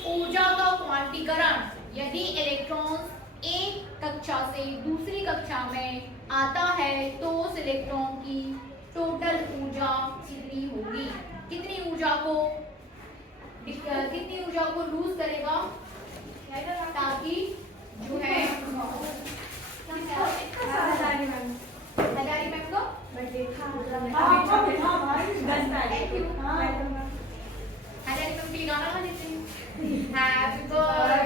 ऊर्जा का क्वांटीकरण। यदि इलेक्ट्रॉन एक कक्षा से दूसरी कक्षा में आता है तो उस इलेक्ट्रॉन की टोटल ऊर्जा कितनी होगी, कितनी ऊर्जा को लूज करेगा, ताकि जो है हजारी मैम को हजारी मैम की गाना गा देते हैं, हैप्पी बर्थडे